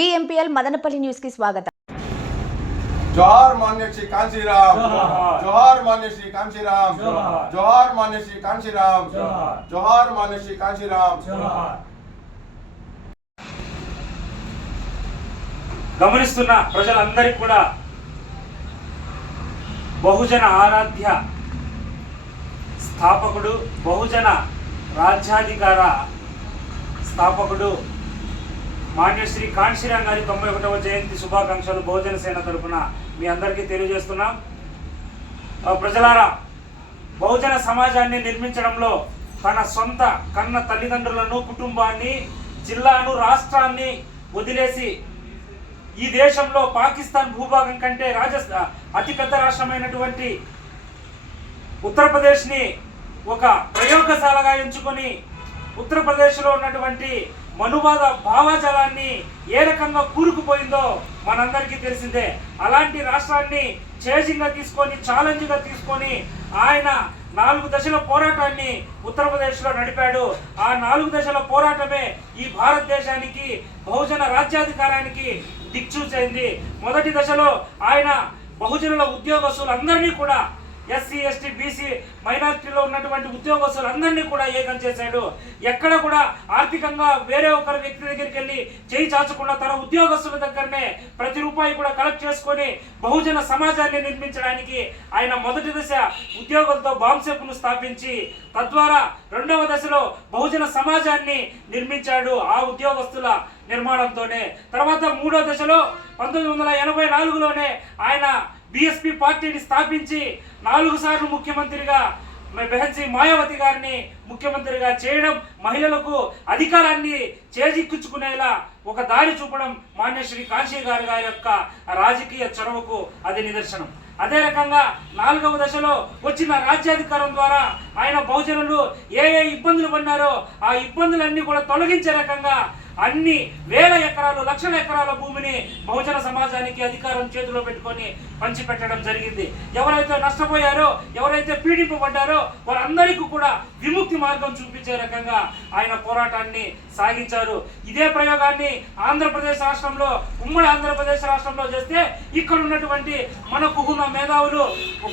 BMPL Madanapalle news కి స్వాగతం. जोहार मान्य श्री कांशीराम, जोहार मान्य श्री कांशीराम, जोहार मान्य श्री कांशीराम, जोहार मान्य श्री कांशीराम. గమనిస్తున్న ప్రజలందరికీ కూడా బహుజన ఆరాధ్య స్థాపకుడు, బహుజన రాజ్యాధికార స్థాపకుడు మాన్యశ్రీ కాంశీరాం గారి 91వ జయంతి శుభాకాంక్షలు బహుజన సేన తరపున మీ అందరికీ తెలియజేస్తున్నాం. ప్రజలారా, బహుజన సమాజాన్ని నిర్మించడంలో తన సొంత కన్న తల్లిదండ్రులను, కుటుంబాన్ని, జిల్లాను, రాష్ట్రాన్ని వదిలేసి ఈ దేశంలో పాకిస్తాన్ భూభాగం కంటే అతిపెద్ద రాష్ట్రమైనటువంటి ఉత్తరప్రదేశ్ని ఒక ప్రయోగశాలగా ఎంచుకొని ఉత్తరప్రదేశ్లో ఉన్నటువంటి మనువాద భావజాలాన్ని ఏ రకంగా కూరుకుపోయిందో మనందరికీ తెలిసిందే. అలాంటి రాష్ట్రాన్ని ఛాలెంజ్గా తీసుకొని ఆయన 4 దశల పోరాటాన్ని ఉత్తరప్రదేశ్లో నడిపాడు. ఆ 4 దశల పోరాటమే ఈ భారతదేశానికి బహుజన రాజ్యాధికారానికి దిక్సూచైంది. మొదటి దశలో ఆయన బహుజనుల ఉద్యోగస్తులందరినీ కూడా ఎస్సీ, ఎస్టీ, బీసీ మైనారిటీలో ఉన్నటువంటి ఉద్యోగస్తులందరినీ కూడా ఏకం చేశాడు. ఎక్కడ కూడా ఆర్థికంగా వేరే ఒకరి వ్యక్తి దగ్గరికి వెళ్ళి చేయి చాచకుండా తన ఉద్యోగస్తుల దగ్గరనే ప్రతి రూపాయి కూడా కలెక్ట్ చేసుకొని బహుజన సమాజాన్ని నిర్మించడానికి ఆయన మొదటి దశ ఉద్యోగులతో బాంసెప్ను స్థాపించి తద్వారా 2వ దశలో బహుజన సమాజాన్ని నిర్మించాడు ఆ ఉద్యోగస్తుల నిర్మాణంతోనే. తర్వాత 3వ దశలో 1984లోనే ఆయన బీఎస్పీ పార్టీని స్థాపించి 4 సార్లు ముఖ్యమంత్రిగా బెహన్సీ మాయావతి గారిని ముఖ్యమంత్రిగా చేయడం, మహిళలకు అధికారాన్ని చేజిక్కించుకునేలా ఒక దారి చూపడం మాన్యశ్రీ కాంశీ గారి యొక్క రాజకీయ చొరవకు అది నిదర్శనం. అదే రకంగా 4వ దశలో వచ్చిన రాజ్యాధికారం ద్వారా ఆయన బహుజనులు ఏ ఇబ్బందులు పడినారో ఆ ఇబ్బందులన్నీ కూడా తొలగించే రకంగా అన్ని వేల ఎకరాలు, లక్షల ఎకరాల భూమిని బహుజన సమాజానికి అధికారం చేతిలో పెట్టుకొని పంచిపెట్టడం జరిగింది. ఎవరైతే నష్టపోయారో, ఎవరైతే పీడింపబడ్డారో వారందరికీ కూడా విముక్తి మార్గం చూపించే రకంగా ఆయన పోరాటాన్ని సాగించారు. ఇదే ప్రయోగాన్ని ఆంధ్రప్రదేశ్ రాష్ట్రంలో, ఉమ్మడి ఆంధ్రప్రదేశ్ రాష్ట్రంలో చేస్తే ఇక్కడ ఉన్నటువంటి మన కుహున మేధావులు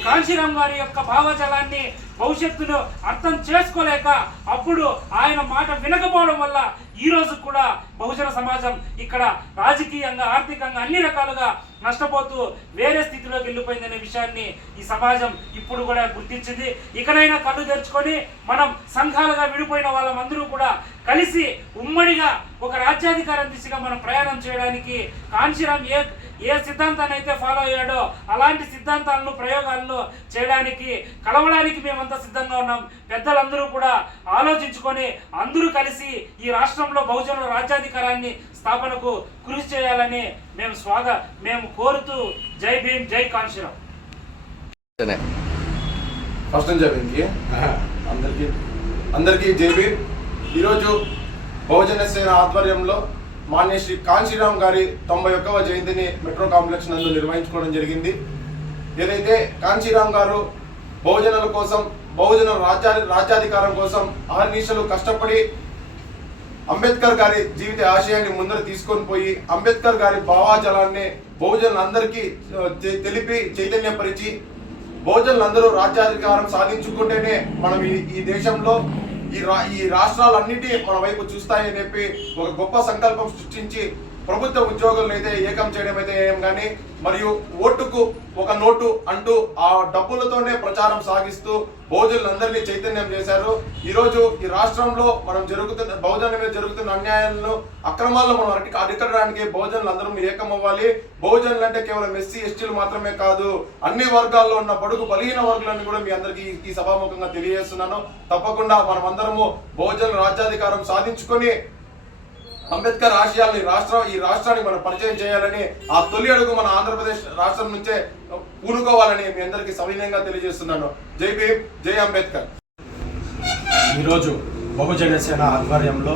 కాంశీరాం గారి యొక్క భావజాలాన్ని, భవిష్యత్తును అర్థం చేసుకోలేక అప్పుడు ఆయన మాట వినకపోవడం వల్ల ఈ రోజు కూడా బహుజన సమాజం ఇక్కడ రాజకీయంగా, ఆర్థికంగా అన్ని రకాలుగా నష్టపోతూ వేరే స్థితిలోకి వెళ్ళిపోయిందనే విషయాన్ని ఈ సమాజం ఇప్పుడు కూడా గుర్తించింది. ఇకనైనా కళ్ళు తెరుచుకొని మనం సంఘాలుగా విడిపోయిన వాళ్ళందరూ కూడా కలిసి ఉమ్మడిగా ఒక రాజ్యాధికారం దిశగా మనం ప్రయాణం చేయడానికి కాంశీరాం ఏ సిద్ధాంతాన్ని అయితే ఫాలో అయ్యాడో అలాంటి సిద్ధాంతాలను, ప్రయోగాలను చేయడానికి, కలవడానికి మేమంతా సిద్ధంగా ఉన్నాం. పెద్దలందరూ కూడా ఆలోచించుకొని అందరూ కలిసి ఈ రాష్ట్రంలో బహుజనుల రాజ్యాధికారాన్ని స్థాపనకు కృషి చేయాలని మేము కోరుతూ జై భీమ్, జై కాంశీరాం. ఫస్ట్ నుంచి అందరికీ జై భీమ్. ఈరోజు బహుజన సేన ఆధ్వర్యంలో మాన్యశ్రీ కాంశీరాం గారి 91వ జయంతిని మెట్రో కాంప్లెక్స్ నందు నిర్వహించుకోవడం జరిగింది. ఏదైతే కాంశీరాం గారు బహుజనుల కోసం, బహుజన రాజ్యాధికారం కోసం అహర్నిశలు కష్టపడి అంబేద్కర్ గారి జీవిత ఆశయాన్ని ముందర తీసుకొని పోయి అంబేద్కర్ గారి భావాజలాన్ని బహుజనులందరికీ తెలిపి చైతన్యపరిచి బహుజనులందరూ రాజ్యాధికారం సాధించుకుంటేనే మనం ఈ దేశంలో ఈ రాష్ట్రాలన్నిటి మన వైపు చూస్తాయని చెప్పి ఒక గొప్ప సంకల్పం సృష్టించి ప్రభుత్వ ఉద్యోగులను అయితే ఏకం చేయడం అయితే ఏం కానీ, మరియు ఓటుకు ఒక నోటు అంటూ ఆ డబ్బులతోనే ప్రచారం సాగిస్తూ బహుజనులందరినీ చైతన్యం చేశారు. ఈరోజు ఈ రాష్ట్రంలో బహుజనుల మీద జరుగుతున్న అన్యాయాలను, అక్రమాలను మనం అరికట్టడానికి బహుజనులందరూ ఏకం అవ్వాలి. బహుజనులు అంటే కేవలం ఎస్సీ, ఎస్టీలు మాత్రమే కాదు, అన్ని వర్గాల్లో ఉన్న బడుగు బలహీన వర్గాలను కూడా మీ అందరికీ ఈ సభాముఖంగా తెలియజేస్తున్నాను. తప్పకుండా మనం అందరము బహుజనుల రాజ్యాధికారం సాధించుకొని అంబేద్కర్ ఆశయాల్ని ఈ రాష్ట్రానికి మనం పరిచయం చేయాలని, ఆ తొలి అడుగు మన ఆంధ్రప్రదేశ్ రాష్ట్రం నుంచే పూనుకోవాలని మీ అందరికీ సవినయంగా తెలియజేస్తున్నాను. జై భీమ్, జై అంబేద్కర్. ఈరోజు బహుజన సేన ఆధ్వర్యంలో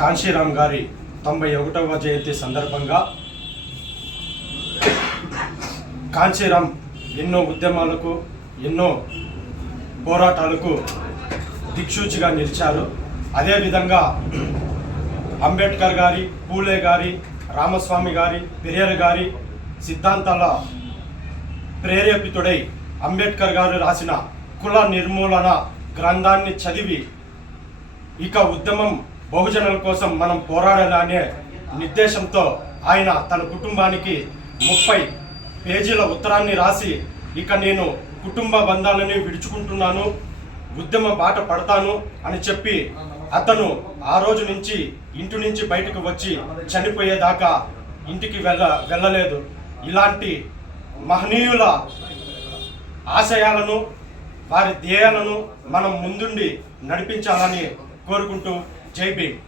కాంశీరాం గారి 91వ జయంతి సందర్భంగా కాంశీరాం ఎన్నో ఉద్యమాలకు, ఎన్నో పోరాటాలకు దిక్సూచిగా నిలిచారు. అదేవిధంగా అంబేద్కర్ గారి, పూలే గారి రామస్వామి గారి పెరియర్ గారి సిద్ధాంతాల ప్రేరేపితుడై అంబేద్కర్ గారు రాసిన కుల నిర్మూలన గ్రంథాన్ని చదివి ఇక ఉద్యమం బహుజనుల కోసం మనం పోరాడాలనే నిర్దేశంతో ఆయన తన కుటుంబానికి 30 పేజీల ఉత్తరాన్ని రాసి ఇక నేను కుటుంబ బంధాలని విడుచుకుంటున్నాను, ఉద్యమ బాట పడతాను అని చెప్పి అతను ఆ రోజు నుంచి ఇంటి నుంచి బయటకు వచ్చి చనిపోయేదాకా ఇంటికి వెళ్ళలేదు. ఇలాంటి మహనీయుల ఆశయాలను వారి ధ్యేయాలను మనం ముందుండి నడిపించాలని కోరుకుంటూ జై భీమ్.